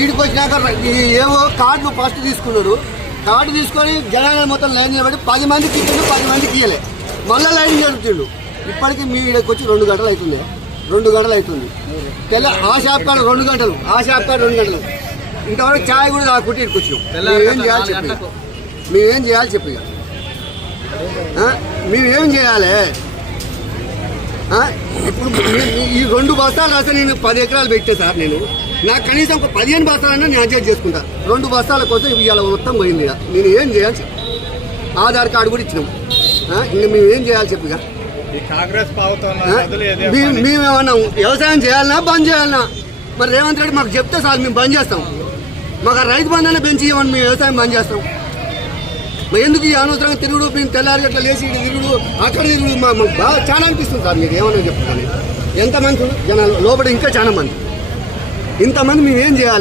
ఈడికి వచ్చినాక ఏవో కార్డులు ఫస్ట్ తీసుకున్నారు. కార్డు తీసుకొని జనాలు మొత్తం లైన్ నిలబడి పది మందికి ఇచ్చిండు పది మందికి ఇయ్యలే మళ్ళీ లైన్ జరుగుతుండు ఇప్పటికి మీ ఈడకి వచ్చి రెండు గంటలు అవుతుంది. రెండు గంటలు అవుతుంది. తెల్ల ఆ షాప్ కాడ రెండు గంటలు ఆ షాప్ కాడ రెండు గంటలు. ఇంతవరకు ఛాయ్ కూడా తాకుంటే ఇక్కడికి వచ్చినాం. మేమేం చేయాలి చెప్పి. మేమేం చేయాలి చెప్పి? మేమేం చేయాలి? ఇప్పుడు ఈ రెండు బస్తాలు రాస్తే నేను పది ఎకరాలు పెట్టే సార్ నేను నాకు కనీసం ఒక పదిహేను బస్తాలన్నా నేను అడ్జస్ట్ చేసుకుంటా రెండు బస్తాల కోసం ఇవాళ మొత్తం పోయింది. నేను ఏం చేయాలి చెప్పు. ఆధార్ కార్డు కూడా ఇచ్చినాం? ఇంకా మేము ఏం చేయాలి మేము. మేమేమన్నాం వ్యవసాయం చేయాలన్నా బంద్ చేయాలన్నా మరి రేవంత్ రెడ్డి మాకు చెప్తే సార్ మేము బంద్ చేస్తాం మాకు రైతు బంధాన్ని పెంచి ఇవ్వమని మేము వ్యవసాయం బంద్ చేస్తాం ఎందుకు ఈ అనవసరంగా తిరుగుడు మేము తెల్లారి అట్లా లేచి తిరుగుడు అక్కడ తిరుగుడు మా మాకు బాగా చాలా అనిపిస్తుంది సార్ మీరు ఏమన్నా చెప్తాను ఎంతమంది జనాలు? లోపల ఇంకా చాలా మంది. ఇంతమంది మేము ఏం చేయాలి?